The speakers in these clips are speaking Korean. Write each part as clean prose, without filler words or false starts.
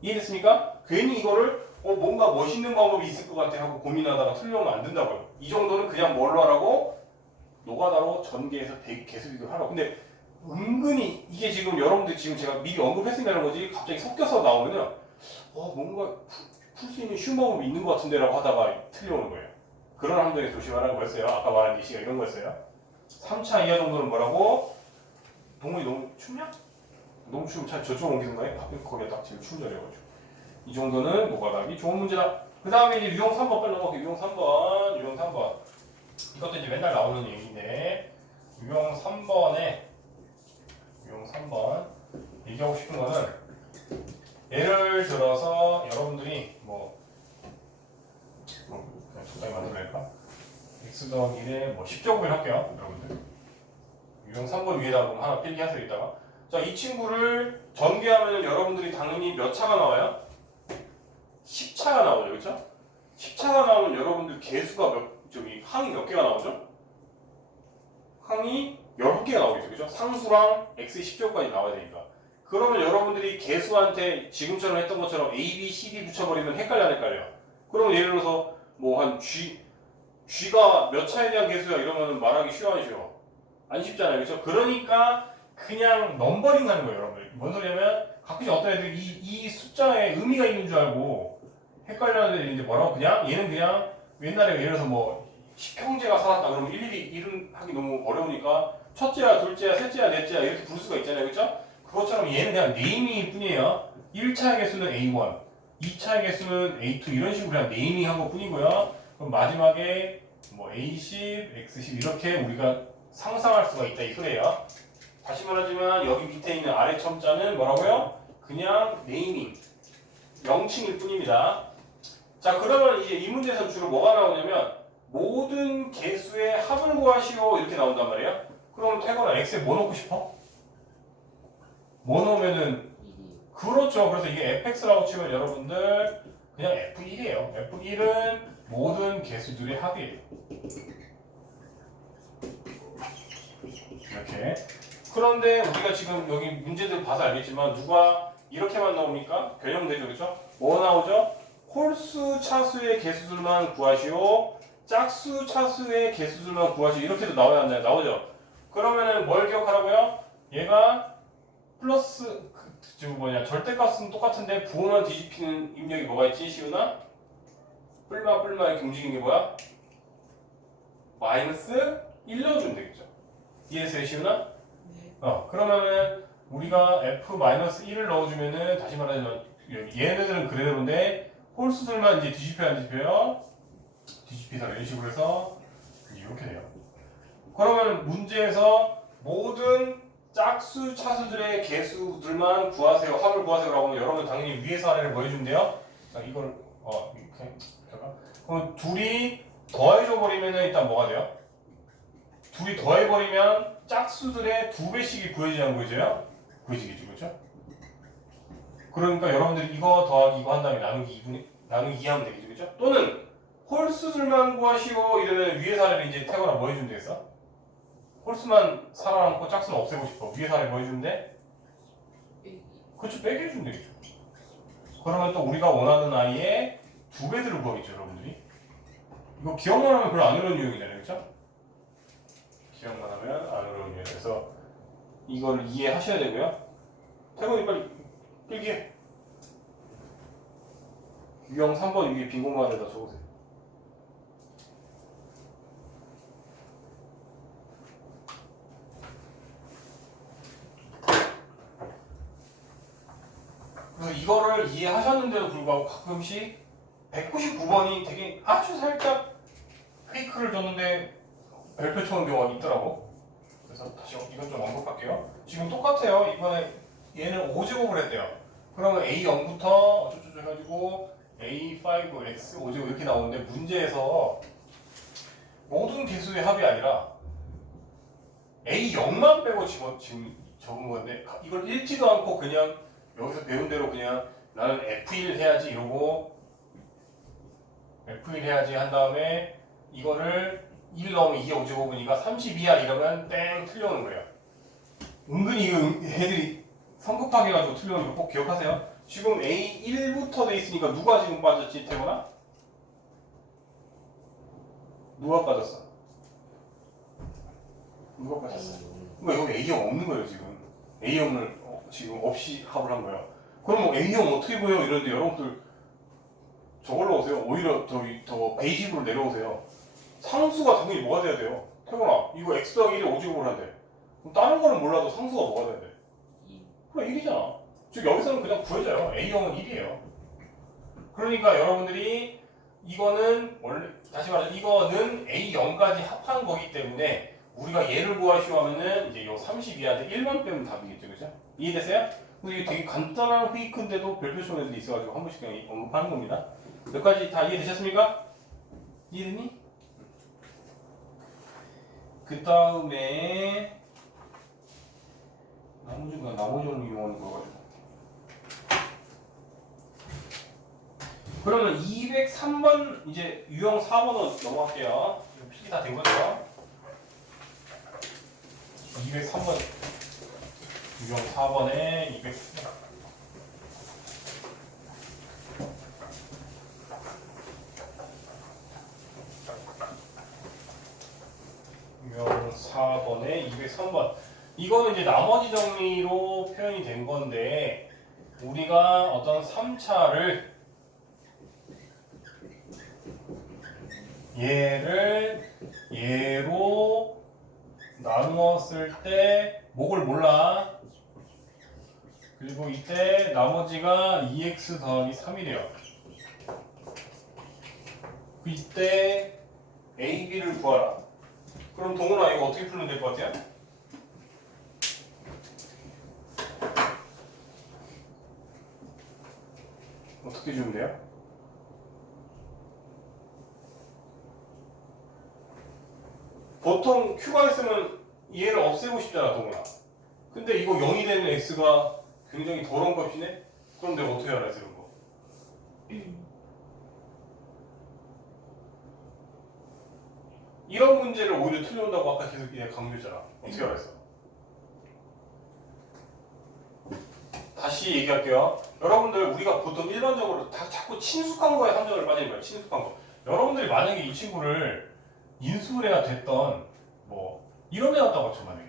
이해됐습니까? 괜히 이거를 뭔가 멋있는 방법이 있을 것 같아 하고 고민하다가 틀려오면 안 된다고요. 이 정도는 그냥 뭘로 하라고? 노가다로 전개해서 계속 이걸 하라고. 근데 은근히 이게 지금 여러분들 지금 제가 미리 언급했으면 거지 갑자기 섞여서 나오면은 뭔가 풀 수 있는 쉬운 방법이 있는 것 같은데 라고 하다가 틀려오는 거예요. 그런 함정에 조심하라는 거였어요. 아까 말한 예시가 이런 거였어요. 3차 이하 정도는 뭐라고? 동물이 너무 춥냐? 너무 추우면 차 저쪽 옮기는 거예요? 거기에 딱 지금 추운 자리여가지고. 이 정도는 노가다기 좋은 문제다. 그 다음에 이제 유형 3번 빨리 넘어갈게요. 유형 3번. 유형 3번. 이것도 이제 맨날 나오는 얘기인데 유형 3번에 유형 3번 얘기하고 싶은 거는 예를 들어서 여러분들이 그냥 적당히 만들어낼까? x 더하기 1에 10제곱을 할게요. 여러분들 유형 3번 위에다 그럼 하나 필기하세요. 이따가 자, 이 친구를 전개하면 여러분들이 당연히 몇 차가 나와요? 10차가 나오죠. 그렇죠? 10차가 나오면 여러분들 개수가 항이 몇 개가 나오죠? 항이 10개가 나오겠죠. 그죠? 상수랑 x의 10제곱까지 나와야 되니까. 그러면 여러분들이 개수한테 지금처럼 했던 것처럼 a, b, c, d 붙여버리면 헷갈려 안 헷갈려? 그러면 예를 들어서 한 g가 몇 차에 대한 개수야 이러면 말하기 쉬워 안 쉬워? 안 쉽잖아요. 그렇죠? 그러니까 그냥 넘버링 하는 거예요. 여러분들. 뭔 소리냐면 가끔씩 어떤 애들이 이 숫자에 의미가 있는 줄 알고 헷갈려하는 애들이 있는데 뭐라고 얘는 그냥 옛날에 예를 들어서 10형제가 살았다 그러면 일일이 이름하기 너무 어려우니까 첫째야, 둘째야, 셋째야, 넷째야 이렇게 부를 수가 있잖아요. 그렇죠? 그것처럼 얘는 그냥 네이밍일 뿐이에요. 1차의 개수는 A1, 2차의 개수는 A2 이런 식으로 그냥 네이밍한 것 뿐이고요. 그럼 마지막에 A10, X10 이렇게 우리가 상상할 수가 있다 이 소리예요. 다시 말하지만 여기 밑에 있는 아래 첨자는 뭐라고요? 그냥 네이밍, 명칭일 뿐입니다. 자, 그러면 이제 이 문제에서 주로 뭐가 나오냐면 모든 개수의 합을 구하시오 이렇게 나온단 말이에요. 그럼 태건아 x에 뭐 넣고 싶어? 뭐 넣으면은 그렇죠. 그래서 이게 fx라고 치면 여러분들 그냥 f1이에요. f1은 모든 개수들의 합이에요. 이렇게. 그런데 우리가 지금 여기 문제들 봐서 알겠지만 누가 이렇게만 나옵니까? 변형되죠. 그렇죠? 뭐 나오죠? 홀수 차수의 개수들만 구하시오. 짝수 차수의 개수들만 구하시오. 이렇게도 나와야 하나요? 나오죠? 그러면은 뭘 기억하라고요? 얘가 플러스 절대값은 똑같은데 부호만 뒤집히는 입력이 뭐가 있지? 시우나? 뿔마 이렇게 움직이는 게 뭐야? 마이너스 1 넣어주면 되겠죠? 이해했어요 시우나? 그러면은 우리가 f-1을 넣어주면은 다시 말하자면 얘네들은 그대로인데 홀수들만 이제 뒤집혀야 안 뒤집혀요? 뒤집히다 이런 식으로 해서 이렇게 돼요. 그러면 문제에서 모든 짝수 차수들의 개수들만 구하세요. 합을 구하세요 라고 하면 여러분 당연히 위에서 아래를 뭐 해준대요? 자, 이걸 이렇게 그럼 둘이 더해줘 버리면은 일단 뭐가 돼요? 둘이 더해버리면 짝수들의 2배씩이 구해지지 보이죠? 구해지겠죠, 그렇죠? 그러니까 여러분들이 이거 더하기 이거 한 다음에 나누기 2 하면 되겠죠, 그렇죠? 또는 홀수들만 구하시오 이러면 위에서 아래를 이제 태거나 뭐 해주면 되겠어? 홀수만 살아남고 짝수는 없애고 싶어. 위에서 아래 뭐 해주면 돼? 그렇죠, 빼기 해주면 되겠죠. 그러면 또 우리가 원하는 아이의 2배들을 구하겠죠, 여러분들이. 이거 기억만 하면 별로 안 어려운 유형이잖아요, 그렇죠? 기억만 하면 안 어려운 유형. 그래서 이걸 이해하셔야 되고요. 태권이 빨리 필기해. 유형 3번 위에 빈 공간에다 적으세요. 그래서 이거를 이해하셨는데도 불구하고 가끔씩 199번이 되게 아주 살짝 페이크를 줬는데 별표 쳐는 경우가 있더라고. 그래서 다시 이건 좀 언급할게요. 지금 똑같아요. 이번에 얘는 5제곱을 했대요. 그러면 A0부터 어쩌고저쩌고 해가지고 A5X 5제곱 이렇게 나오는데 문제에서 모든 개수의 합이 아니라 A0만 빼고 지금 적은 건데 이걸 읽지도 않고 그냥 여기서 배운 대로 그냥 나는 F1 해야지 이러고 F1 해야지 한 다음에 이거를 1 넣으면 2의 5제곱이니까 32야 이러면 땡 틀려오는 거예요. 은근히 애들이 성급하게 해가지고 틀려오는 거 꼭 기억하세요. 지금 A1부터 돼 있으니까 누가 지금 빠졌지, 태곤아? 누가 빠졌어? 누가 빠졌어? 그러니까 여기 A형 없는 거예요, 지금. A형을 지금 없이 합을 한 거예요. 그럼 뭐 A형 어떻게 보여? 이러는데 여러분들 저걸로 오세요. 오히려 더 베이직으로 내려오세요. 상수가 당연히 뭐가 돼야 돼요? 태곤아, 이거 x 더하기 1이 오제곱을 한대. 그럼 다른 거는 몰라도 상수가 뭐가 돼야 돼? 2. 그럼 1이잖아. 즉 여기서는 그냥 구해져요. A형은 1이에요. 그러니까 여러분들이 이거는 원래 다시 말해서 이거는 A0까지 합한 거기 때문에 우리가 얘를 구하시오 하면은 이제 요 32한테 1만 빼면 답이겠죠, 그죠? 이해됐어요? 근데 이게 되게 간단한 회의큰데도 별표성 애들이 있어가지고 한 번씩 그냥 언급하는 겁니다. 여기까지 다 이해되셨습니까? 이해됐니? 그 다음에 나머지는 이용하는 거가지고. 그러면 203번 이제 유형 4번은 넘어갈게요. PD 다 된 거죠? 203번 유형 4번에 203번 유형 4번에 203번 이거는 이제 나머지 정리로 표현이 된 건데 우리가 어떤 3차를 얘를 얘로 나누었을 때 목을 몰라. 그리고 이때 나머지가 2x 더하기 3이래요. 이때 a, b를 구하라. 그럼 동훈아 이거 어떻게 풀면 될 것 같아요? 어떻게 주면 돼요? 보통 Q가 있으면 얘를 없애고 싶잖아, 동훈아. 근데 이거 0이 되는 X가 굉장히 더러운 값이네? 그럼 내가 어떻게 알아서 이런 거? 이런 문제를 오히려 틀려온다고 아까 계속 얘 강조했잖아. 어떻게 알았어? 다시 얘기할게요. 여러분들 우리가 보통 일반적으로 다 자꾸 친숙한 거에 함정을 빠지는 거예요. 친숙한 거. 여러분들이 만약에 이 친구를 인수분해가 됐던 뭐 이런 애 같다고 쳐 만약에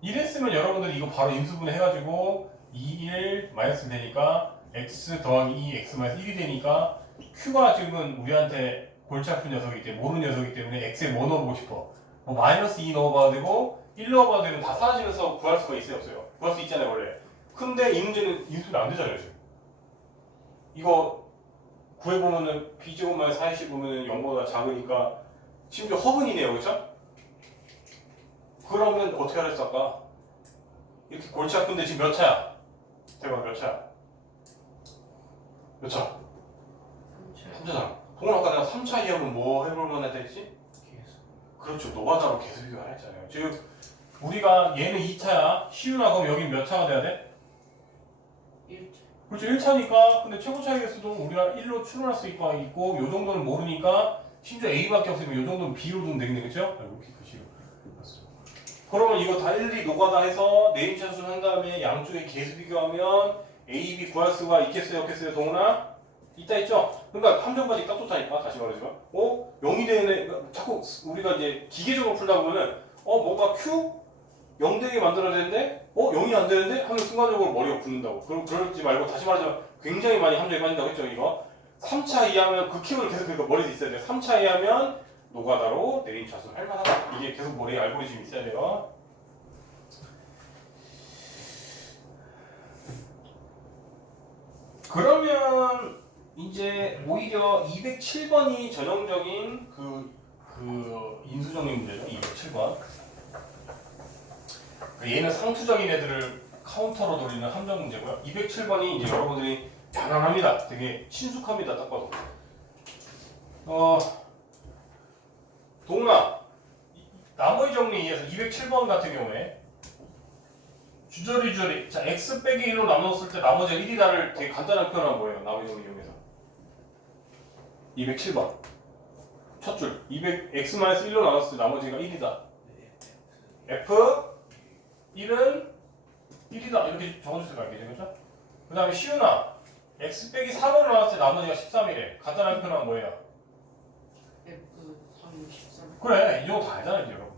이랬으면 여러분들이 이거 바로 인수분해 해가지고 2, 1 마이너스 되니까 x 더하기 2 x 마이너스 1이 되니까 q가 지금은 우리한테 골치 아픈 녀석이기 때문에 모르는 녀석이기 때문에 x에 뭐 넣어보고 싶어 뭐 마이너스 2 넣어봐도 되고 1 넣어봐도 되면 다 사라지면서 구할 수가 있어요 없어요? 구할 수 있잖아요 원래. 근데 이 문제는 인수분해 안 되잖아요 지금. 이거 구해보면은 b제곱 마이너스 4ac 보면은 0보다 작으니까 심지어 허분이네요, 그렇죠? 그러면 어떻게 하랬어 아까? 이렇게 골치 아픈데 지금 몇 차야? 대박 몇 차야? 몇 차? 3차잖아. 동훈 아까 내가 3차 이하면 뭐 해볼 만해 되지? 그렇죠. 노가다로 계속 비교를 했잖아요. 즉 우리가 얘는 2차야. 시우나 그럼 여긴 몇 차가 돼야 돼? 1차. 그렇죠. 1차니까 근데 최고 차이에서도 우리가 1로 추론할 수 있고 요 정도는 모르니까 심지어 A밖에 없으면 이 정도는 B로 두면 되겠네, 그쵸? 이렇게 글씨로. 그러면 이거 다 일일이 노가다 해서 네임차순 한 다음에 양쪽에 계수 비교하면 A, B 구할 수가 있겠어요, 없겠어요, 동훈아? 있다 있죠? 그러니까 함정까지 딱 좋다니까, 다시 말해주면. 0이 되는, 자꾸 우리가 이제 기계적으로 풀다 보면은, 뭔가 Q? 0 되게 만들어야 되는데, 0이 안 되는데? 하면 순간적으로 머리가 굳는다고. 그러지 말고, 다시 말하자면 굉장히 많이 함정이 빠진다고 했죠, 이거? 3차 이하면 그 키워드 계속 그러니까 머리에 있어야 돼요. 3차 이하면 노가다로 내림차순 할 만하다. 이게 계속 머리에 알고리즘이 있어야 돼요. 그러면 이제 오히려 207번이 전형적인 그 인수정리 문제죠. 207번. 얘는 상투적인 애들을 카운터로 돌리는 함정 문제고요. 207번이 이제 여러분들이 편안합니다. 되게 친숙합니다. 딱 봐도. 동훈아, 나머지 정리에서 207번 같은 경우에 주저리 자 x 빼기 1로 나눴을 때 나머지가 1이다를 되게 간단한 표현한 거예요. 나머지 정리 이용해서 207번 첫 줄 200x-1로 나눴을 때 나머지가 1이다. f 1은 1이다 이렇게 적어줄 수가 있겠죠, 그렇죠? 그 다음에 시우나 x 빼기 4번을 나왔을 때 나머지가 13이래. 간단하게 표현한 거예요. F 3 13. 그래, 이 정도 다 알잖아요, 이제 여러분.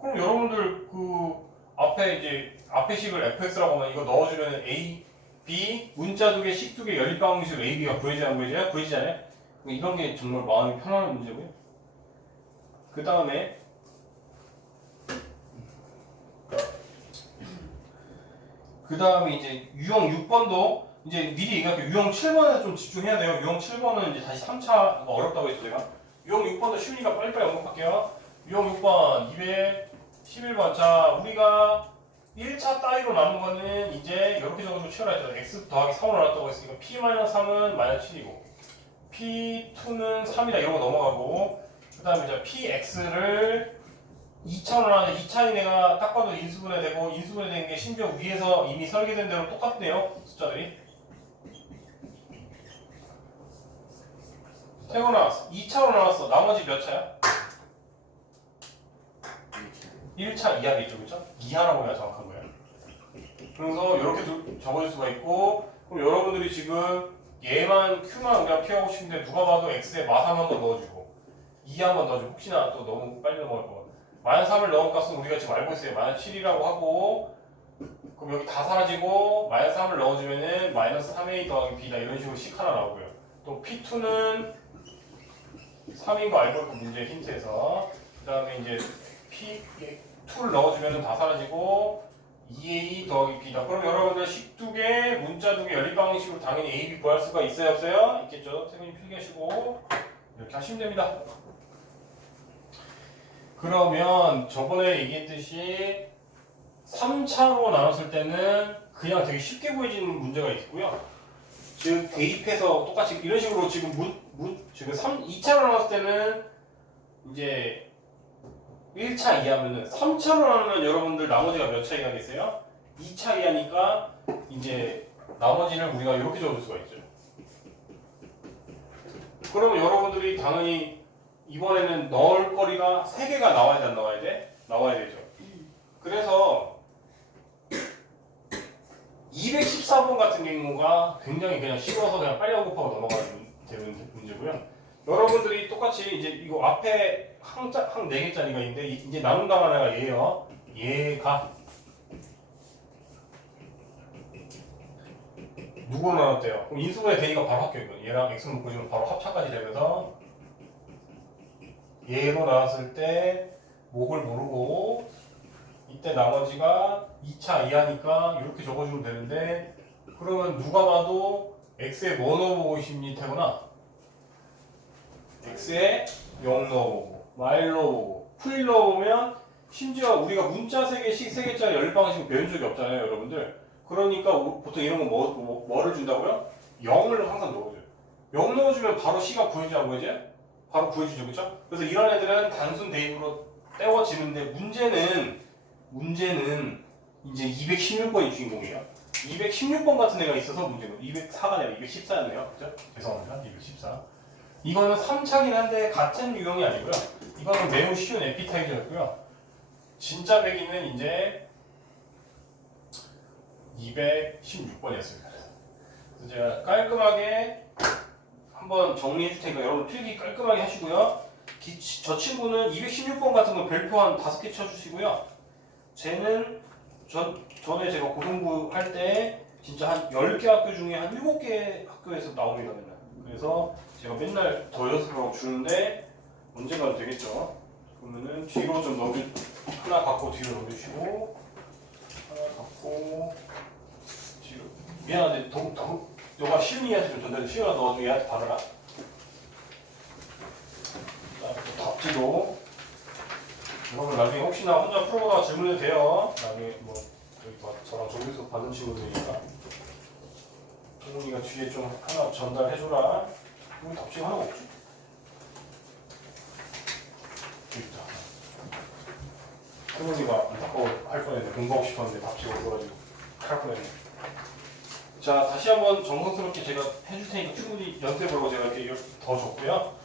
그럼 여러분들 그 앞에 이제 앞에 식을 fx라고 하면 이거 넣어주면 a, b 문자 두 개, 식 두 개, 연립방정식으로 a, b가 구해지지 안 구해져요? 구해지잖아요. 이런 게 정말 마음이 편안한 문제고요. 그 다음에 이제 유형 6번도 이제 미리 얘기할게요. 유형 7번에 좀 집중해야 돼요. 유형 7번은 이제 다시 3차가 어렵다고 했죠 제가. 유형 6번도 쉬우니까 빨리빨리 언급할게요. 유형 6번 211번. 자, 우리가 1차 따위로 남은 거는 이제 이렇게 적어주고 치워라 했죠. x 더하기 3으로 나왔다고 했으니까 p-3은 -7이고 p2는 3이다 이런 거 넘어가고, 그 다음에 이제 px를 2차로 나왔는데 2차인 애가 딱 봐도 인수분해 되고, 인수분해 된 게 심지어 위에서 이미 설계된 대로 똑같네요, 숫자들이. 세고 나왔어. 2차로 나왔어. 나머지 몇 차야? 1차 이하겠죠, 그렇죠? 이하라고 해야 정확한 거예요. 그래서 이렇게 적어줄 수가 있고, 그럼 여러분들이 지금 얘만 Q만 우리가 피하고 싶은데 누가 봐도 X에 -3 한번 넣어주고 2 한번 넣어주고, 혹시나 또 너무 빨리 넘어갈 거 -3을 넣은 값은 우리가 지금 알고 있어요. -7이라고 하고, 그럼 여기 다 사라지고 -3을 넣어주면은 -3a 더하기 b다 이런 식으로 식 하나 나오고요. 또 p2는 3인 거 알고 있고 문제 힌트에서, 그 다음에 이제 p2를 넣어주면은 다 사라지고 2a 더하기 b다. 그럼 여러분들 식 두 개, 문자 두 개, 연립방정식으로 당연히 a, b 구할 수가 있어요, 없어요? 있겠죠. 선생님 필기하시고 이렇게 하시면 됩니다. 그러면 저번에 얘기했듯이 3차로 나눴을 때는 그냥 되게 쉽게 보여지는 문제가 있고요. 즉 대입해서 똑같이 이런 식으로 지금 지금 2차로 나눴을 때는 이제 1차 이하면은 3차로 나누면 여러분들 나머지가 몇 차 이하겠어요? 2차 이하니까 이제 나머지를 우리가 이렇게 적을 수가 있죠. 그러면 여러분들이 당연히 이번에는 넣을 거리가 3개가 나와야 돼, 안 나와야 돼? 나와야 되죠. 그래서 214번 같은 경우가 굉장히 그냥 쉬워서 그냥 빨리 언급하고 넘어가는 되는 문제고요. 여러분들이 똑같이 이제 이거 앞에 항 4개짜리가 있는데 이제 나눈다는 애가 얘예요. 얘가 누구로 나눴대요? 그럼 인수분해 되니까 바로 합격. 얘랑 x는 묶어주면 바로 합차까지 되면서 얘로 나왔을 때 목을 모르고 이때 나머지가 2차 이하니까 이렇게 적어주면 되는데, 그러면 누가 봐도 x에 뭐 넣어보고 싶니테구나. x에 0 넣어보고 y 넣어보고 풀 넣어보면, 심지어 우리가 문자 3개씩 3개짜리 연립방정식 배운 적이 없잖아요, 여러분들. 그러니까 보통 이런 거 뭐를 준다고요? 0을 항상 넣어줘요. 0 넣어주면 바로 C가 구해지지 안 구해져요? 바로 구해주죠, 그쵸? 그래서 이런 애들은 단순 대입으로 때워지는데, 문제는 이제 216번이 주인공이에요. 216번 같은 애가 있어서 문제고, 204가 아니라 214였네요. 그죠? 죄송합니다. 214. 이거는 3차긴 한데 같은 유형이 아니고요. 이거는 매우 쉬운 에피타이저였고요. 진짜 배기는 이제 216번이었습니다. 그래서 제가 깔끔하게 한번 정리해 줄 테니까 여러분 필기 깔끔하게 하시고요. 저 친구는 216번 같은 거 별표 한 5개 쳐주시고요. 쟤는 전에 제가 고등부 할 때 진짜 한 10개 학교 중에 한 7개 학교에서 나옵니다, 맨날. 그래서 제가 맨날 더 연습하고 주는데 언젠가는 되겠죠. 그러면은 뒤로 좀 하나 갖고 뒤로 넘겨주시고, 하나 갖고 뒤로. 미안한데 너가 시윤이한테 좀 전달해. 시윤아, 너 좀 얘한테 받아라. 또 답지도. 이거는 나중에 혹시나 혼자 풀어보다가 질문해도 돼요. 나중에 뭐 여기 저랑 정규수 받는 친구들이니까. 동훈이가 뒤에 좀 하나 전달해줘라. 우리 답지가 하나가 없지? 여기 있다. 동훈이가 안타까워 할 뻔했네. 공부하고 싶었는데 답지가 없어가지고 할 뻔했네. 자, 다시 한번 정성스럽게 제가 해줄 테니까 충분히 연습해보라고 제가 이렇게 더 줬고요.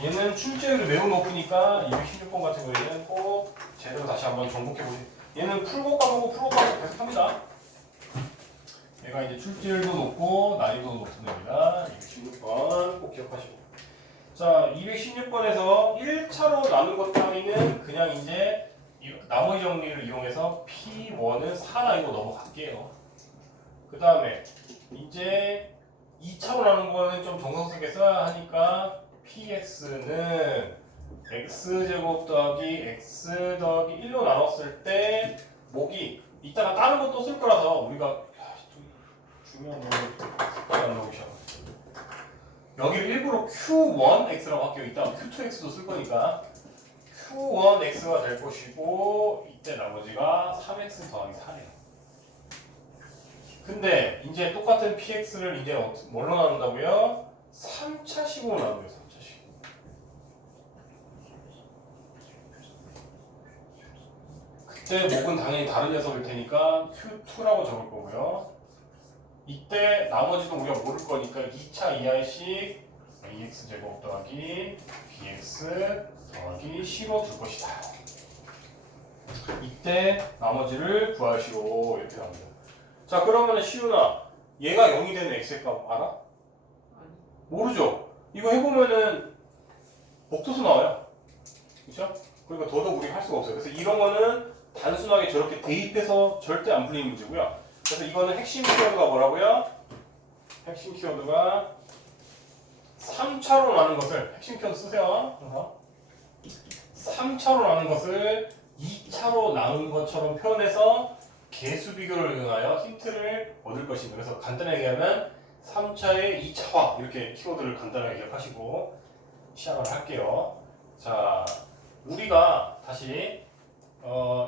얘는 출제율이 매우 높으니까 216번 같은 경우에는 꼭 제대로 다시 한번 정복해보세요. 얘는 풀고 까보고 계속 합니다. 얘가 이제 출제율도 높고 난이도도 높은 겁니다. 216번 꼭 기억하시고. 자, 216번에서 1차로 나눈 것 따위는 그냥 이제 나머지 정리를 이용해서 P1은 4나 이거 넘어갈게요. 그 다음에 이제 2차로 나눈 거는 좀 정성스럽게 써야 하니까 PX는 X제곱 더하기 X 더하기 1로 나눴을 때 목이 이따가 다른 것도 쓸 거라서 우리가 중요한 걸 안 나오셔. 여기를 일부러 Q1X라고 할게요. 이따가 Q2X도 쓸 거니까 Q1X가 될 것이고 이때 나머지가 3X 더하기 4예요. 근데 이제 똑같은 PX를 이제 뭘로 나눈다고요? 3차식으로 나눠요. 3차식. 그때 목은 당연히 다른 녀석일 테니까 Q2라고 적을 거고요. 이때 나머지도 우리가 모를 거니까 2차 이하식 AX제곱 더하기 BX 더하기 C로 둘 것이다. 이때 나머지를 구하시오. 이렇게 나옵니다. 자, 그러면 시윤아, 얘가 0이 되는 X의 값 알아? 아니. 모르죠? 이거 해보면은 복소수 나와요. 그쵸? 그러니까 더더욱 우리가 할 수가 없어요. 그래서 이런 거는 단순하게 저렇게 대입해서 절대 안 풀리는 문제고요. 그래서 이거는 핵심 키워드가 뭐라고요? 핵심 키워드가 3차로 나눈 것을 핵심 키워드 쓰세요. 3차로 나눈 것을 2차로 나눈 것처럼 표현해서 개수 비교를 이용하여 힌트를 얻을 것입니다. 그래서 간단하게 얘기하면 3차의 2차화 이렇게 키워드를 간단하게 기억하시고 시작을 할게요. 자, 우리가 다시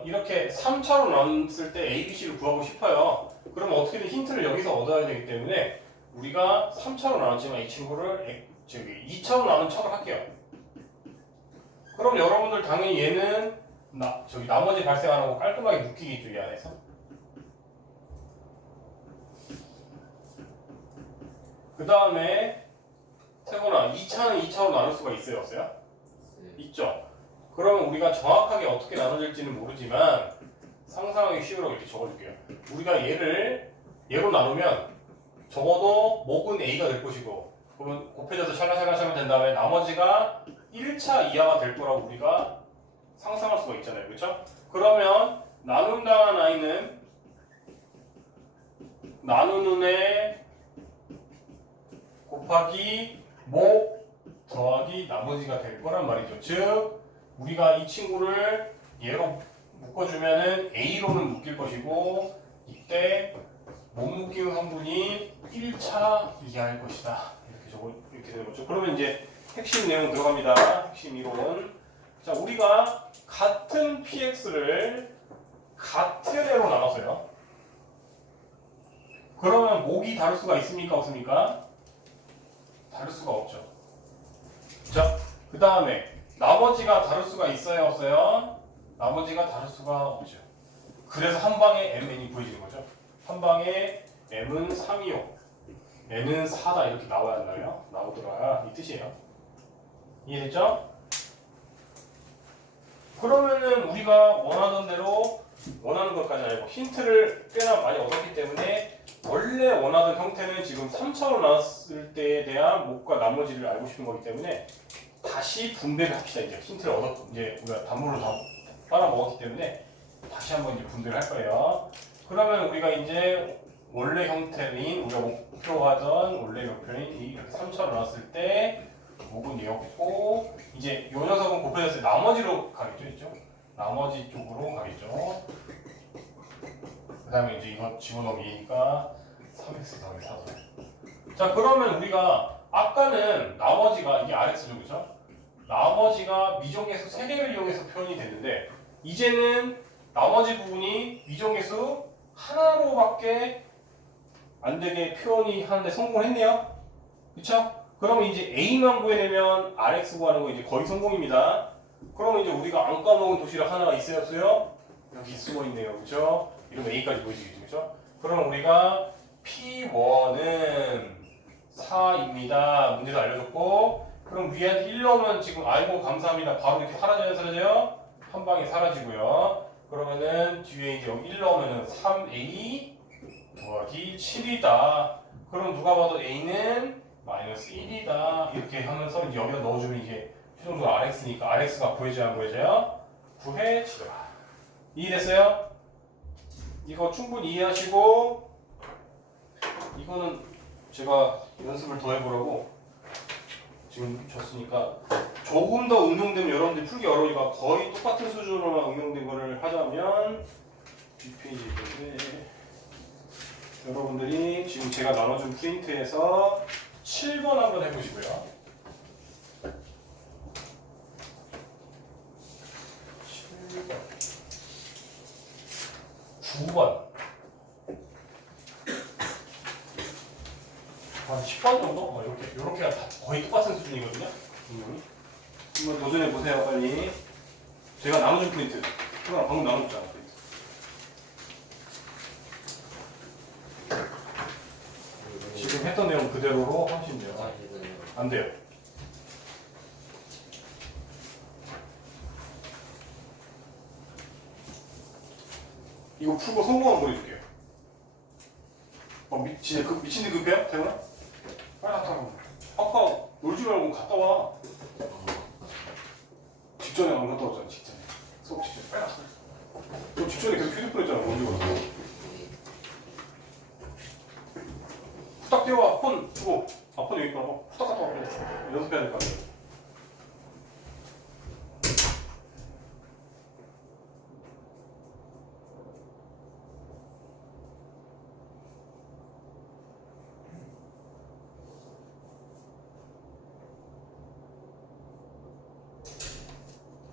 이렇게 3차로 나눴을 때 A, B, C를 구하고 싶어요. 그러면 어떻게든 힌트를 여기서 얻어야 되기 때문에 우리가 3차로 나눴지만 이 친구를 2차로 나눈 척을 할게요. 그럼 여러분들 당연히 얘는 나머지 발생 안 하고 깔끔하게 묶이겠죠, 이 안에서. 그 다음에 태곤아, 2차는 2차로 나눌 수가 있어요, 없어요? 있죠. 그러면 우리가 정확하게 어떻게 나눠질지는 모르지만 상상하기 쉬우라고 이렇게 적어줄게요. 우리가 얘로 나누면 적어도 목은 A가 될 것이고 그러면 곱해져서 샬라샬라샬라 된 다음에 나머지가 1차 이하가 될 거라고 우리가 상상할 수가 있잖아요. 그렇죠? 그러면 나눈다는 아이는 나누는 애 곱하기 목 더하기 나머지가 될 거란 말이죠. 즉 우리가 이 친구를 얘로 묶어주면은 A로는 묶일 것이고 이때 못 묶이는 성분이 1차 이하일 것이다. 이렇게 되는 거죠. 그러면 이제 핵심 내용 들어갑니다. 핵심 이론. 자, 우리가 같은 PX를 같은 애로 나눴어요. 그러면 목이 다를 수가 있습니까? 없습니까? 다를 수가 없죠. 자, 그 다음에 나머지가 다를 수가 있어요? 없어요? 나머지가 다를 수가 없죠. 그래서 한 방에 MN이 구해지는 거죠. 한 방에 M은 3이요. N은 4다 이렇게 나와야 한다요. 나오더라. 이 뜻이에요. 이해됐죠? 그러면은 우리가 원하는 대로 원하는 것까지 아니고 힌트를 꽤나 많이 얻었기 때문에 원래 원하던 형태는 지금 3차로 나눴을 때에 대한 목과 나머지를 알고 싶은 거기 때문에 다시 분배를 합시다. 이제 힌트를 얻었고 이제 우리가 단물로 다 빨아먹었기 때문에 다시 한번 이제 분배를 할 거예요. 그러면 우리가 이제 원래 형태인 우리가 목표하던 원래 목표인 이렇게 3차로 나눴을 때 목은 얘였고 이제 이 녀석은 곱해졌을 때 나머지로 가겠죠, 있죠? 나머지 쪽으로 가겠죠. 그 다음에 이제 이거 집어넣으면 2니까 3x 더하기 4죠. 자, 그러면 우리가 아까는 나머지가 이게 RX죠, 그죠? 나머지가 미정계수 3개를 이용해서 표현이 됐는데 이제는 나머지 부분이 미정계수 하나로밖에 안 되게 표현이 하는데 성공을 했네요. 그쵸? 그러면 이제 A만 구해내면 RX 구하는 거 이제 거의 성공입니다. 그러면 이제 우리가 안 까먹은 도시락 하나가 있어요, 없어요? 여기 숨어 있네요, 그죠? 이러면 A까지 보여지겠죠, 그죠? 그럼 우리가 P1은 4입니다. 문제도 알려줬고, 그럼 위에 1 넣으면 지금 아이고 감사합니다. 바로 이렇게 사라져요? 한 방에 사라지고요. 그러면은 뒤에 이제 여기 1 넣으면은 3A 더하기 7이다. 그럼 누가 봐도 a는 마이너스 1이다. 이렇게 하면서 이제 여기다 넣어주면 이게 최종적으로 rx니까 rx가 구해져야 안 구해져요? 구해지더라. 이해됐어요? 이거 충분히 이해하시고 이거는 제가 연습을 더 해보라고 지금 줬으니까 조금 더 응용되면 여러분들이 풀기 어려우니까 거의 똑같은 수준으로만 응용된 거를 하자면 이 페이지인데 여러분들이 지금 제가 나눠준 프린트에서 7번 한번 해보시고요. 7번 9번 한 10번 정도? 이렇게가 다 거의 똑같은 수준이거든요. 한번 도전해 보세요, 빨리. 제가 나눠준 프린트. 그거랑 방금 나눠줬잖아, 프린트. 지금 했던 내용 그대로로 하시면 돼요. 안 돼요. 이거 풀고 성공한 보여줄게요. 진짜 미친 듯 급해요, 태훈아? 빨리 갔다 와. 아까 놀지 말고 갔다 와. 직전에 안 갔다 왔잖아, 직전에. 수업 직전에. 빨리 갔다 와. 너 직전에 계속 휴대폰 했잖아, 놀지 말고. 후딱 뛰어와, 폰 주고. 아, 폰 여기 있구나. 후딱 갔다 와, 빨리. 연습해야 될 거 아니야.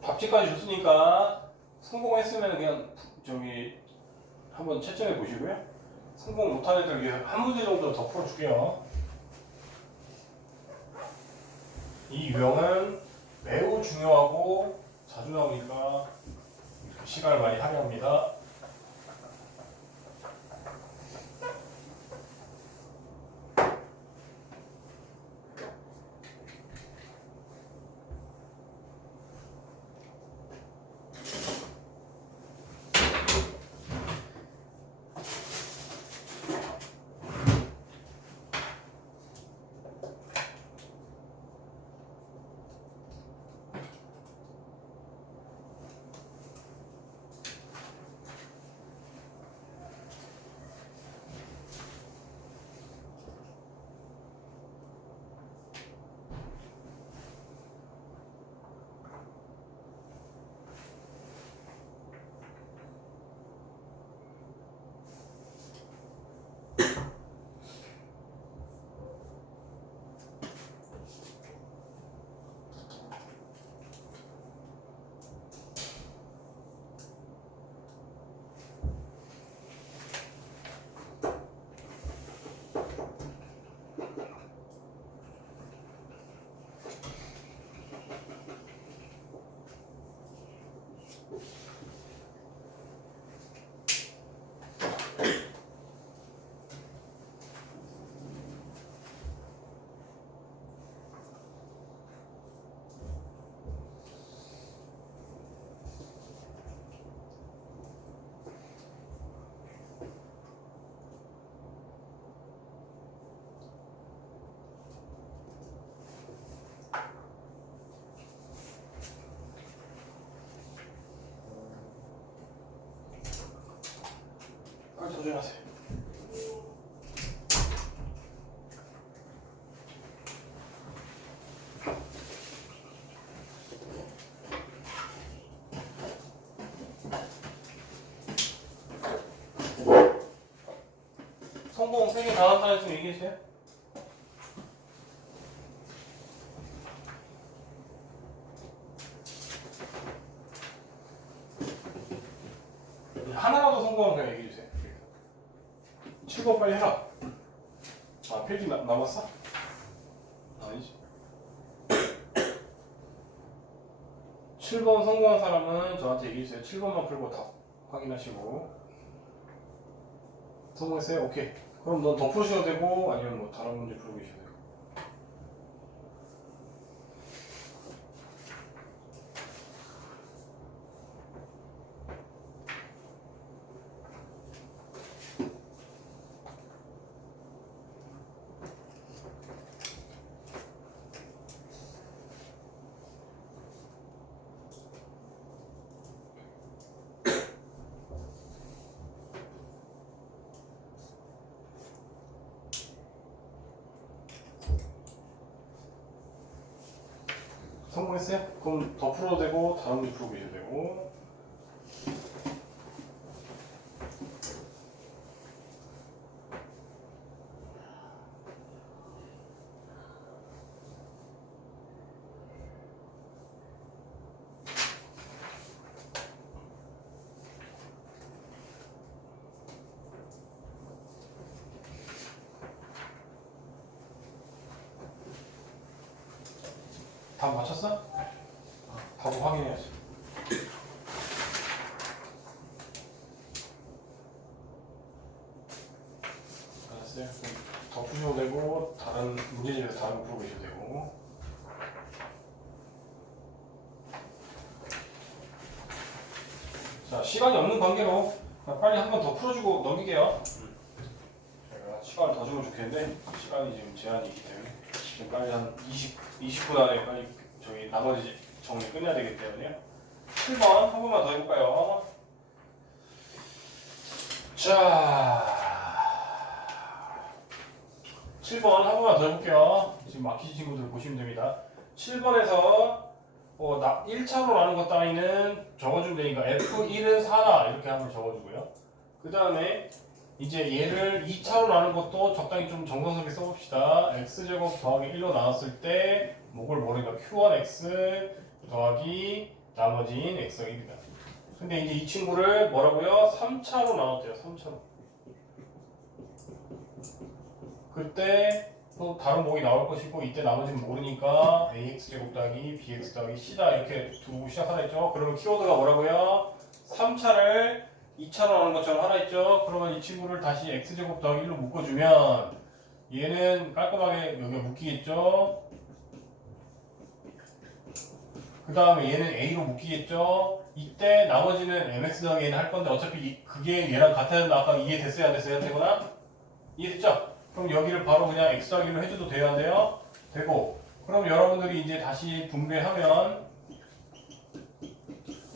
답지까지 줬으니까 성공했으면 그냥 저기 한번 채점해 보시고요. 성공 못한 애들 위해 한 문제 정도 더 풀어줄게요. 이 유형은 매우 중요하고 자주 나오니까 시간을 많이 할애합니다. 빨리 도전하세요. 성공 3개 다 한 사람 좀 얘기해주세요. 하나라도 성공하면 그냥 얘기해주세요. 7번 빨리 해라. 아, 페이지 남았어? 아니지. 7번 성공한 사람은 저한테 얘기해주세요. 7번만 풀고 답 확인하시고. 성공했어요? 오케이. 그럼 넌 더 푸셔도 되고 아니면 뭐 다른 문제 풀고 계셔도 되고. 성공했어요? 그럼 더 풀어도 되고 다른 문제 풀어 보셔도 되고. 다 맞췄어? 답을 확인해야지. 알았어요. 그럼 더 푸셔도 되고 다른 문제집에서 다른 거 풀어보셔도 되고. 자, 시간이 없는 관계로 그냥 빨리 한 번 더 풀어주고 넘기게요. 제가 시간을 더 주면 좋겠는데 시간이 지금 제한이 있기 때문에 지금 빨리 한 20분 안에 빨리 저희 나머지 정리 끝내야 되기 때문에요. 7번 한 번만 더 해볼까요? 자, 7번 한 번만 더 해볼게요. 지금 막히신 친구들 보시면 됩니다. 7번에서 1차로 나눈 것 따위는 적어주면 되니까 F1은 4다 이렇게 한번 적어주고요. 그 다음에 이제 얘를 2차로 나눈 것도 적당히 좀 정성스럽게 써봅시다. x제곱 더하기 1로 나눴을 때 목을 모르니까 q1x 더하기 나머지인 x가 1이다. 근데 이제 이 친구를 뭐라고요? 3차로 나눴대요. 3차로. 그때 또 다른 목이 나올 것이고 이때 나머지는 모르니까 ax제곱 더하기 bx 더하기 c다 이렇게 두고 시작하라 했죠. 그러면 키워드가 뭐라고요? 3차를 2차로 나오는 것처럼 하라 했죠. 그러면 이 친구를 다시 x제곱 더하기 1로 묶어주면 얘는 깔끔하게 여기가 묶이겠죠. 그 다음에 얘는 a로 묶이겠죠. 이때 나머지는 mx 더하기 n을 할 건데 어차피 그게 얘랑 같아야 아까 이해됐어야 안 됐어야 되거나 이해됐죠? 그럼 여기를 바로 그냥 x 더하기 1로 해줘도 돼야 돼요? 되고 그럼 여러분들이 이제 다시 분배하면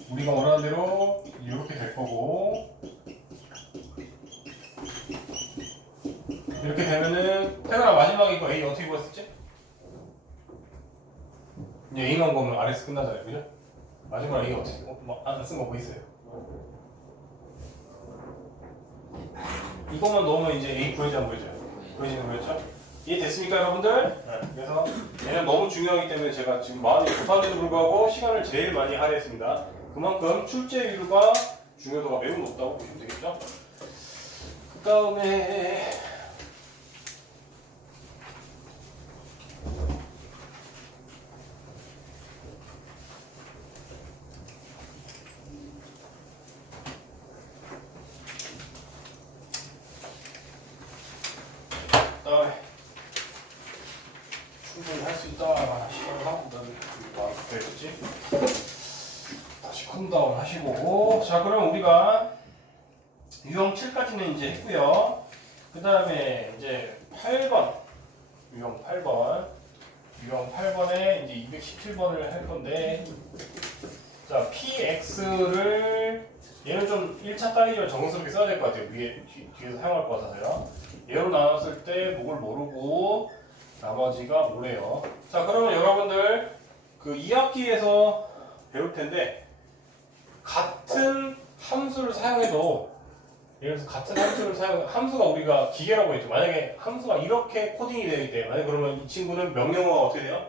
우리가 원하는 대로 이렇게 될 거고 이렇게 되면은 태근아 마지막에 이거 A 어떻게 구했었지? 이제 A 나온 거면 RS 끝나잖아요, 그죠? 마지막에 A 어떻게 안 쓴 거 뭐 있어요? 이것만 넣으면 이제 A 구해지 안 구해져요? 구해지는 거였죠? 이해됐습니까 여러분들? 네. 그래서 얘는 너무 중요하기 때문에 제가 지금 마음이 급한데도 불구하고 시간을 제일 많이 할애했습니다. 그만큼 출제율과 중요도가 매우 높다고 보시면 되겠죠? 그 다음에 충분히 할 수 있다 시간을 하고 그다음에 마음 급해졌지? 다시 컴다운 하시고 자 그럼 우리가 유형 7까지는 이제 했고요. 그 다음에 이제 8번 유형 8번에 이제 217번을 할 건데 자 px를 얘는 좀 1차 따위를 정성스럽게 써야 될 것 같아요. 뒤에서 사용할 것 같아서요. 얘로 나눴을 때 목을 모르고 나머지가 오래요. 자 그러면 여러분들 그 2학기에서 배울 텐데 같은 함수를 사용해도 예를 들어서 같은 함수를 함수가 우리가 기계라고 했죠. 만약에 함수가 이렇게 코딩이 되기 때문에 만약에 그러면 이 친구는 명령어가 어떻게 돼요?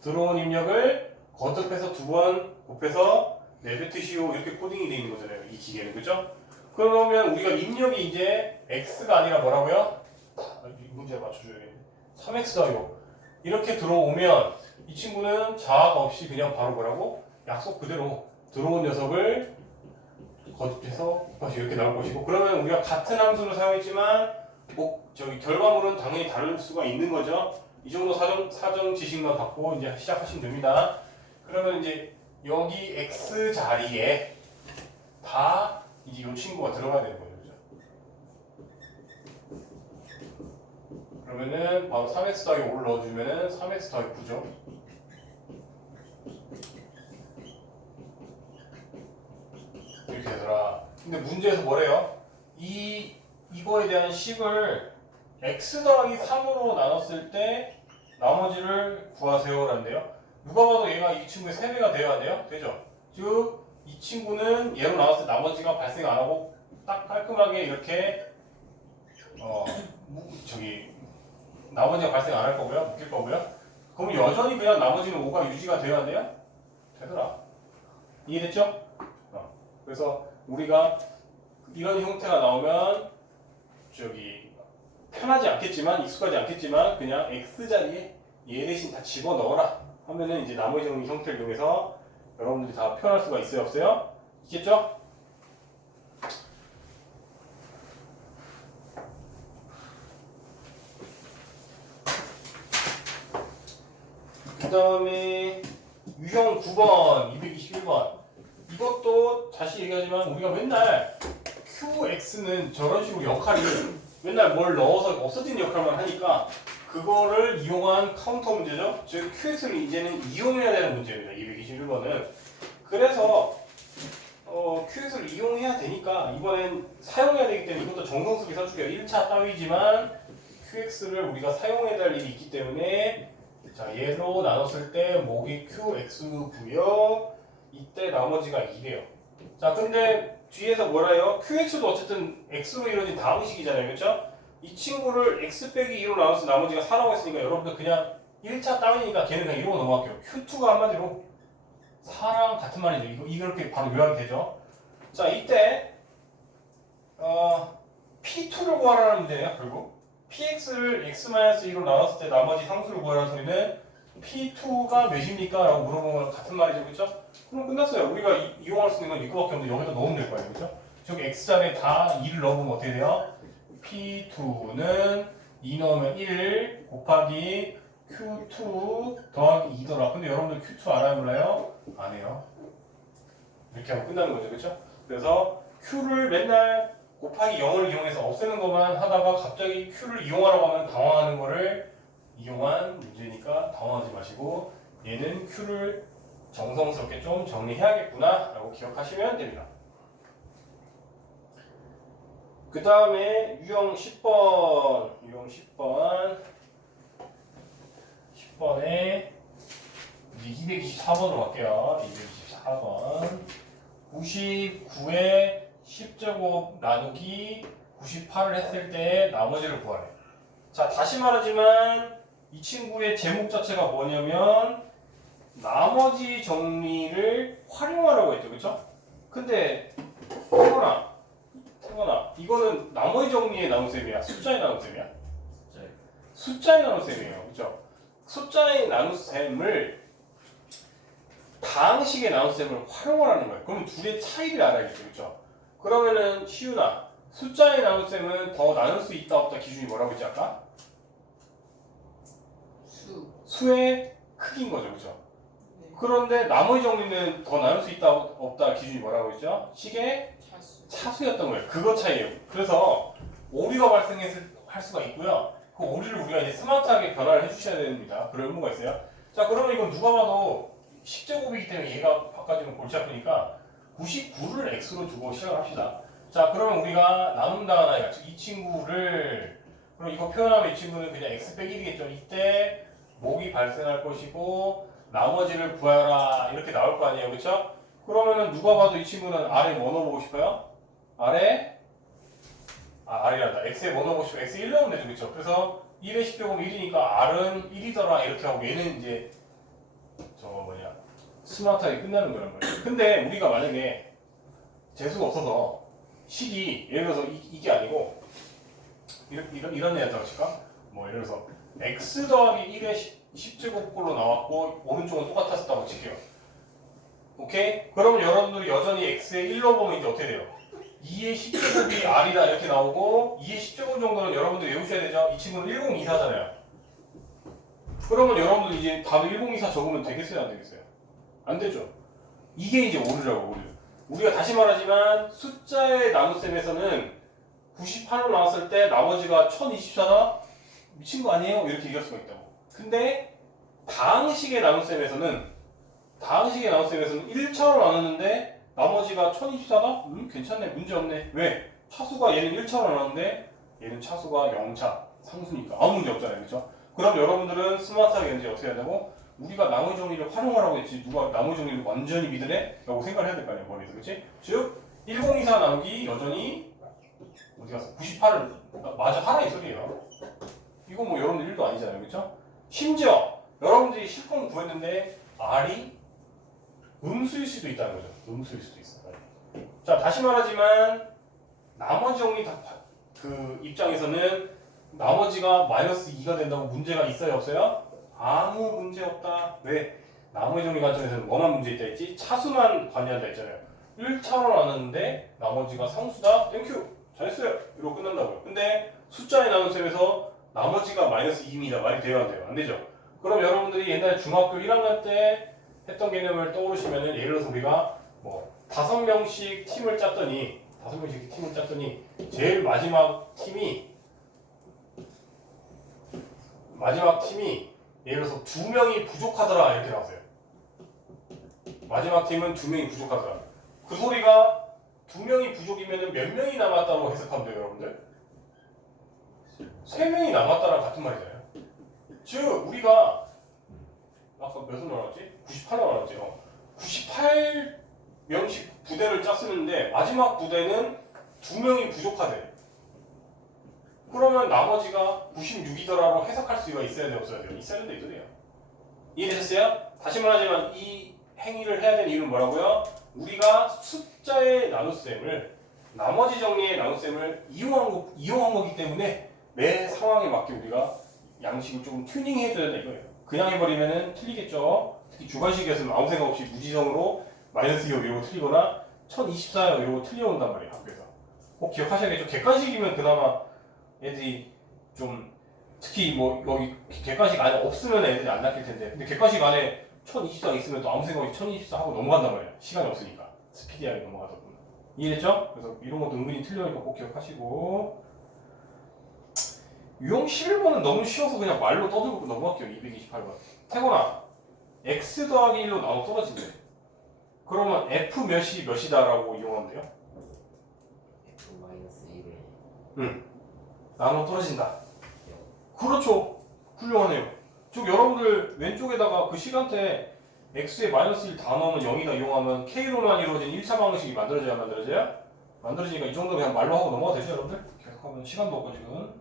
들어온 입력을 거듭해서 2번 곱해서 내뱉으시오 이렇게 코딩이 되어 있는 거잖아요. 이 기계는 그죠? 그러면 우리가 입력이 이제 x가 아니라 뭐라고요? 이 문제 맞춰줘야겠네. 3x 더요. 이렇게 들어오면 이 친구는 자아가 없이 그냥 바로 뭐라고? 약속 그대로 들어온 녀석을 거듭해서 다시 이렇게 나올 것이고 그러면 우리가 같은 함수를 사용했지만 결과물은 당연히 다를 수가 있는 거죠. 이 정도 사정 지식만 갖고 이제 시작하시면 됩니다. 그러면 이제 여기 x 자리에 다 이제 이 친구가 들어가야 되는 거예요. 그죠? 그러면은 바로 3x 더하기 5를 넣어주면은 3x 더하기 9죠. 이렇게 되더라. 근데 문제에서 뭐래요? 이거에 대한 식을 x 더하기 3으로 나눴을 때 나머지를 구하세요라는데요. 누가 봐도 얘가 이 친구의 3배가 되어야 돼요? 되죠? 즉 이 친구는 얘로 나왔을 때 나머지가 발생 안 하고 딱 깔끔하게 이렇게 나머지가 발생 안 할 거고요. 묶일 거고요. 그럼 여전히 그냥 나머지는 5가 유지가 되어야 돼요? 되더라. 이해됐죠? 그래서 우리가 이런 형태가 나오면 편하지 않겠지만 익숙하지 않겠지만 그냥 X자리에 얘 대신 다 집어넣어라 하면은 이제 나머지 형태를 이용해서 여러분들이 다 표현할 수가 있어요 없어요? 있겠죠? 그 다음에 유형 9번 221번 이것도 다시 얘기하지만 우리가 맨날 QX는 저런 식으로 역할이 맨날 뭘 넣어서 없어지는 역할만 하니까 그거를 이용한 카운터 문제죠. 즉 QX를 이제는 이용해야 되는 문제입니다. 221번은. 그래서 QX를 이용해야 되니까 이번엔 사용해야 되기 때문에 이것도 정성스럽게 써줄게요. 1차 따위지만 QX를 우리가 사용해야 될 일이 있기 때문에 자 얘로 나눴을 때 목이 QX고요. 이때 나머지가 2래요. 자 근데 뒤에서 뭐라요? QX도 어쨌든 X로 이루어진 다음식이잖아요. 그렇죠? 이 친구를 X 빼기 2로 나눠서 나머지가 4라고 했으니까 여러분들 그냥 1차 따위니까 걔는 그냥 2로 넘어갈게요. Q2가 한마디로 4랑 같은 말이죠. 이렇게 바로 요약이 되죠. 자 이때 P2를 구하라는 문제예요. 결국 PX를 X-2로 나눴을 때 나머지 상수를 구하라는 소리는 P2가 몇입니까? 라고 물어보는 거랑 같은 말이죠. 그렇죠? 그럼 끝났어요. 우리가 이용할 수 있는 건 이거밖에 없는데 여기다 넣으면 될 거예요. 그렇죠? 즉 X자리에 다 2를 넣어보면 어떻게 돼요? P2는 2 넣으면 1 곱하기 Q2 더하기 2더라. 근데 여러분들 Q2 알아요? 몰라요? 안 해요. 이렇게 하면 끝나는 거죠. 그렇죠? 그래서 Q를 맨날 곱하기 0을 이용해서 없애는 것만 하다가 갑자기 Q를 이용하라고 하면 당황하는 거를 이용한 문제니까 당황하지 마시고 얘는 Q를 정성스럽게 좀 정리해야겠구나 라고 기억하시면 됩니다. 그 다음에 유형 10번 10번에 이제 224번으로 갈게요. 224번 99에 10제곱 나누기 98을 했을 때 나머지를 구하래. 자 다시 말하지만 이 친구의 제목 자체가 뭐냐면 나머지 정리를 활용하라고 했죠. 그쵸? 근데 태건아 이거는 나머지 정리의 나눗셈이야? 숫자의 나눗셈이야? 숫자의 나눗셈이에요. 그쵸? 숫자의 나눗셈을 다항식의 나눗셈을 활용하라는 거예요. 그럼 둘의 차이를 알아야겠죠. 그쵸? 그러면은 시윤아 숫자의 나눗셈은 더 나눌 수 있다 없다 기준이 뭐라고 했지 아까? 수의 크기인 거죠. 그쵸? 네. 그런데 나머지 정리는 더 나눌 수 있다 없다 기준이 뭐라고 했죠? 식의 차수였던 거예요. 그거 차이예요. 그래서 오류가 할 수가 있고요. 그 오류를 우리가 이제 스마트하게 변화를 해주셔야 됩니다. 그런 의무가 있어요. 자 그러면 이건 누가 봐도 10제곱이기 때문에 얘가 바꿔주면 골치 아프니까 99를 x로 두고 시작을 합시다. 자 그러면 우리가 나눈다는 아이가 즉 이 친구를 그럼 이거 표현하면 이 친구는 그냥 x 빼기 1이겠죠. 이때 목이 발생할 것이고 나머지를 구하라 이렇게 나올 거 아니에요. 그렇죠? 그러면은 누가 봐도 이 친구는 R에 뭐 넣어보고 싶어요? R이란다. X에 뭐 넣어보고 싶어요? X 1 넣으면 되죠. 그렇죠? 그래서 1의 10제곱 1이니까 R은 1이더라 이렇게 하고 얘는 이제 스마트하게 끝나는 거란 말이에요. 근데 우리가 만약에 재수가 없어서 식이 예를 들어서 이게 아니고 이런 애였다고 칠까? 뭐 예를 들어서 x 더하기 1의 10제곱꼴로 나왔고 오른쪽은 똑같았다고 칠게요. 오케이? 그러면 여러분들이 여전히 x에 1로 보면 이제 어떻게 돼요? 2의 10제곱이 r이다 이렇게 나오고 2의 10제곱 정도는 여러분들 외우셔야 되죠? 이 친구는 1024잖아요. 그러면 여러분들 이제 답을 1024 적으면 되겠어요? 안 되겠어요? 안 되죠. 이게 이제 오류라고 오류. 우리가 다시 말하지만 숫자의 나눗셈에서는 98로 나왔을 때 나머지가 1024다? 미친 거 아니에요? 이렇게 얘기할 수가 있다고. 근데 다항식의 나눗셈에서는 1차로 나눴는데 나머지가 1024다? 괜찮네. 문제없네. 왜? 차수가 얘는 1차로 나눴는데 얘는 차수가 0차. 상수니까 아무 문제 없잖아요. 그렇죠? 그럼 여러분들은 스마트하게 이제 어떻게 하냐고 우리가 나머지 정리를 활용하라고 했지 누가 나머지 정리를 완전히 믿으래? 라고 생각을 해야 될 거 아니야 머리에서 그치? 즉 1024 나누기 여전히 어디 갔어? 98을 마저 하라 이 소리예요. 이거 뭐 여러분들 일도 아니잖아요 그쵸? 심지어 여러분들이 실컷 구했는데 R이 음수일 수도 있다는 거죠. 음수일 수도 있어. 자 다시 말하지만 나머지 정리 그 입장에서는 나머지가 마이너스 2가 된다고 문제가 있어요 없어요? 아무 문제 없다. 왜? 나머지 정리 관점에서는 뭐만 문제 있다 했지? 차수만 관여한다 했잖아요. 1차로 나눴는데 나머지가 상수다. 땡큐. 잘했어요. 이러고 끝난다고요. 근데 숫자에 나눈 셈에서 나머지가 마이너스 2입니다. 말이 돼요 안 돼요? 안 되죠. 그럼 여러분들이 옛날에 중학교 1학년 때 했던 개념을 떠오르시면은 예를 들어서 우리가 뭐 5명씩 팀을 짰더니 제일 마지막 팀이 예를 들어서 2명이 부족하더라 이렇게 나왔어요. 마지막 팀은 2명이 부족하더라. 그 소리가 2명이 부족이면 몇 명이 남았다고 해석하면 돼요 여러분들? 3명이 남았다랑 같은 말이잖아요. 즉 우리가 아까 몇을 나눴지? 98을 나눴지. 98명씩 부대를 짰었는데 마지막 부대는 2명이 부족하대. 그러면 나머지가 96이더라로 해석할 수가 있어야 돼 없어야 돼요? 있어야 된다 이 소리예요. 이해되셨어요? 다시 말하지만 이 행위를 해야 되는 이유는 뭐라고요? 우리가 숫자의 나눗셈을 나머지 정리의 나눗셈을 이용한 거기 때문에 매 상황에 맞게 우리가 양식을 조금 튜닝해 줘야 된다 이거예요. 그냥 해버리면은 틀리겠죠. 특히 주관식에서는 아무 생각 없이 무지성으로 마이너스 2요 이러고 틀리거나 1024요 이러고 틀려온단 말이에요 학교에서. 꼭 기억하셔야겠죠. 객관식이면 그나마 애들이 좀 특히 뭐 여기 객관식 안에 없으면 애들이 안 낚일 텐데 근데 객관식 안에 1024가 있으면 또 아무 생각 없이 1024 하고 넘어간단 말이에요. 시간이 없으니까 스피디하게 넘어가다 보면. 이해됐죠? 그래서 이런 것도 은근히 틀려니까 꼭 기억하시고 유형 11번은 너무 쉬워서 그냥 말로 떠들고 넘어갈게요. 228번 태곤아 x 더하기 1로 나눠 떨어진대. 그러면 f 몇이다 라고 이용하면 돼요? F-1을 나눠 떨어진다. 그렇죠. 훌륭하네요. 즉 여러분들 왼쪽에다가 그 시간대 x에 마이너스 1 다 넣으면 0이다 이용하면 k로만 이루어진 1차 방정식이 만들어져야 안 만들어져요? 만들어지니까 이 정도 그냥 말로 하고 넘어가도 되죠 여러분들? 계속하면 시간도 없고 지금.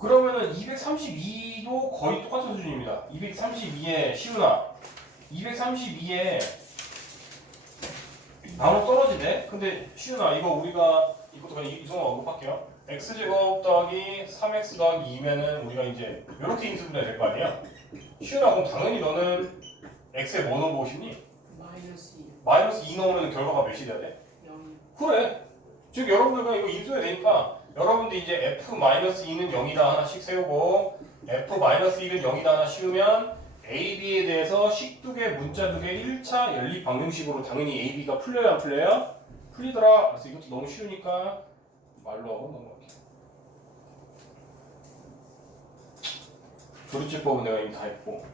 그러면은 232도 거의 똑같은 수준입니다. 232에 시우나 232에 나눠 떨어지네? 근데 시우나 이거 우리가 이것도 그냥 이성으로 언급할게요. x제곱 더하기 3x 더하기 2면은 우리가 이제 이렇게 인수분해야 될 거 아니야? 시우나 그럼 당연히 너는 x에 뭐 넣어보고 싶니? 마이너스 2. 마이너스 2 넣으면 결과가 몇이 돼야 돼? 0. 그래. 즉 여러분들 그냥 이거 인수해야 되니까 여러분들 이제 f-2는 0이다 하나씩 세우고 f-1은 0이다 하나 씌우면 a, b에 대해서 식두개, 문자두개 1차 연립 방정식으로 당연히 a, b가 풀려요 안 풀려요? 풀리더라. 그래서 이것도 너무 쉬우니까 말로 하고 넘어갈게요. 조립제법은 내가 이미 다 했고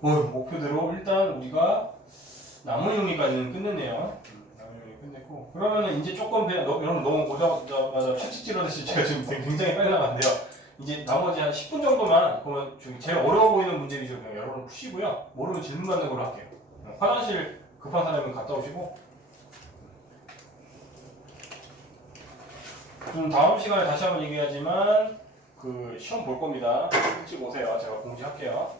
목표대로 일단 우리가 나머지 정리까지는 끝냈네요. 나머지 정리 끝냈고 그러면은 이제 조금 여러분 너무 오자마자 채찍질 하듯이 제가 지금 굉장히 빨리 나갔는데요. 이제 나머지 한 10분 정도만 그러면 좀 제일 어려워 보이는 문제 위주로 그냥 여러분 푸시고요. 모르면 질문 받는 걸로 할게요. 화장실 급한 사람은 갔다 오시고 좀 다음 시간에 다시 한번 얘기하지만 그 시험 볼 겁니다. 일찍 오세요. 제가 공지할게요.